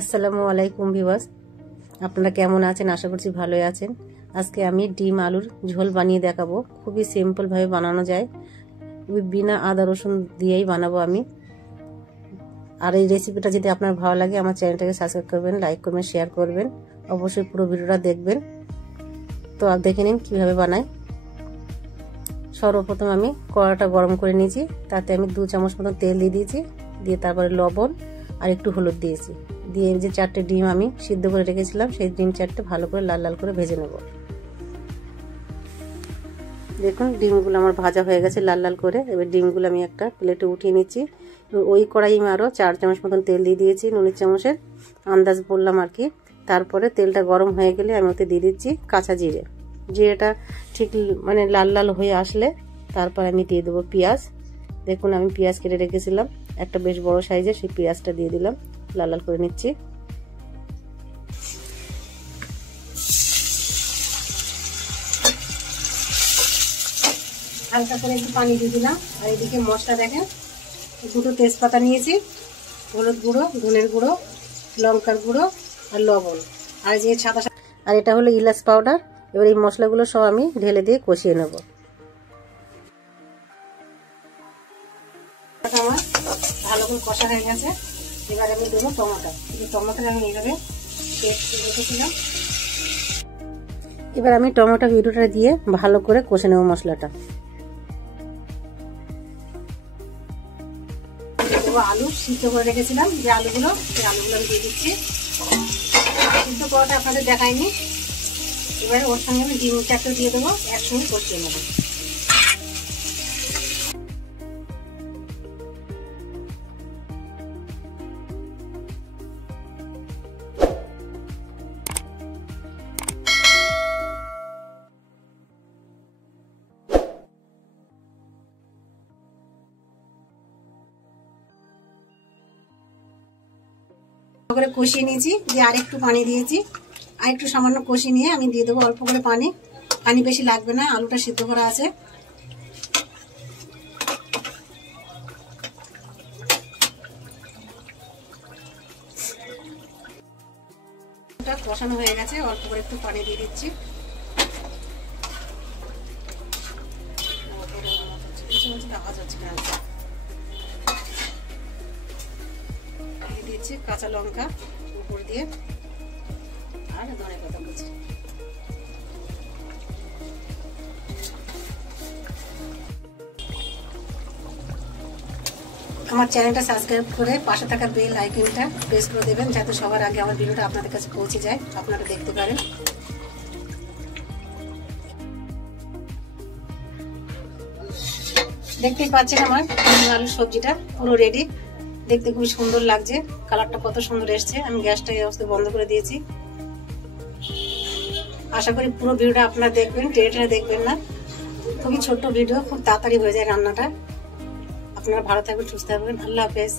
আসসালামু আলাইকুম ভিউয়ার্স, আপনারা কেমন আছেন? আশা করছি ভালোই আছেন। আজকে আমি ডিম আলুর ঝোল বানিয়ে দেখাবো। খুবই সিম্পলভাবে বানানো যায়, বিনা আদা রসুন দিয়েই বানাবো আমি। আর এই রেসিপিটা যদি আপনার ভালো লাগে আমার চ্যানেলটাকে সাবস্ক্রাইব করবেন, লাইক করবেন, শেয়ার করবেন, অবশ্যই পুরো ভিডিওটা দেখবেন। তো আর দেখে নিন কীভাবে বানাই। সর্বপ্রথম আমি কড়াটা গরম করে নিয়েছি, তাতে আমি 2 চামচ মতো তেল দিয়ে দিয়েছি, দিয়ে তারপরে লবণ আর একটু হলুদ দিয়েছি, দিয়ে যে 4টে ডিম আমি সিদ্ধ করে রেখেছিলাম সেই ডিম 4টে ভালো করে লাল লাল করে ভেজে নেব। দেখুন ডিমগুলো আমার ভাজা হয়ে গেছে লাল লাল করে। এবার ডিমগুলো আমি একটা প্লেটে উঠিয়ে নিচ্ছি। ওই কড়াই আমি আরও 4 চামচ মতন তেল দিয়ে দিয়েছি, নুনের চামচের আন্দাজ বললাম আর কি। তারপরে তেলটা গরম হয়ে গেলে আমি ওতে দিয়ে দিচ্ছি কাঁচা জিরে। জিরেটা ঠিক মানে লাল লাল হয়ে আসলে তারপর আমি দিয়ে দেবো পেঁয়াজ। দেখুন আমি পেঁয়াজ কেটে রেখেছিলাম একটা বেশ বড় সাইজের, সেই পেঁয়াজটা দিয়ে দিলাম, লাল লাল করে নিচ্ছি। হালকা করে একটু পানি দিয়ে দিলাম। আর এদিকে মশলা দেখেন, 2টো তেজপাতা নিয়েছি, হলুদ গুঁড়ো, ধনের গুঁড়ো, লঙ্কার গুঁড়ো আর লবণ, আর যে সাদা আর এটা হলো ইলাচ পাউডার। এবার এই মশলাগুলো সব আমি ঢেলে দিয়ে কষিয়ে নেব। আমার ভালো করে কষা হয়ে গেছে। এবার আমি দেবো টমেটো। টমেটো আমি এইভাবে পেস্ট করে রেখেছিলাম। এবার আমি টমেটো ভিডিওটা দিয়ে ভালো করে কষে নেব মশলাটা। আলু সিদ্ধ করে রেখেছিলাম, যে আলুগুলো সেই আলুগুলো আমি দিয়ে দিচ্ছি। সিদ্ধ করাটা আপনাদের দেখাইনি। এবারে ওর সঙ্গে আমি ডিম 4টে দিয়ে দেবো, একসঙ্গে কষিয়ে নেব। করে কষিয়ে নিয়েছি, দিয়ে আর একটু পানি দিয়েছি। আর একটু সামান্য কষিয়ে নিয়ে আমি দিয়ে দেবো অল্প করে পানি। পানি বেশি লাগবে না, আলুটা সিদ্ধ করা আছে। কষানো হয়ে গেছে, অল্প করে একটু পানি দিয়ে দিচ্ছি। দিচ্ছি কাঁচা লঙ্কা উপর দিয়ে আর ধনে পাতা কুচি। আমার চ্যানেলটা সাবস্ক্রাইব করে পাশে থাকা বেল আইকনটা প্রেস করে দেবেন, যাতে সবার আগে আমার ভিডিওটা আপনাদের কাছে পৌঁছে যায়, আপনারা দেখতে পারেন। দেখতেই পাচ্ছেন আমার আলুর সবজিটা পুরো রেডি। দেখতে খুবই সুন্দর লাগছে, কালারটা কত সুন্দর এসছে। আমি গ্যাসটা এই অবস্থায় বন্ধ করে দিয়েছি। আশা করি পুরো ভিডিওটা আপনারা দেখবেন, টেনে দেখবেন না। খুবই ছোট্ট ভিডিও, খুব তাড়াতাড়ি হয়ে যায় রান্নাটা। আপনারা ভালো থাকবেন, সুস্থ থাকবেন। আল্লাহ হাফেজ।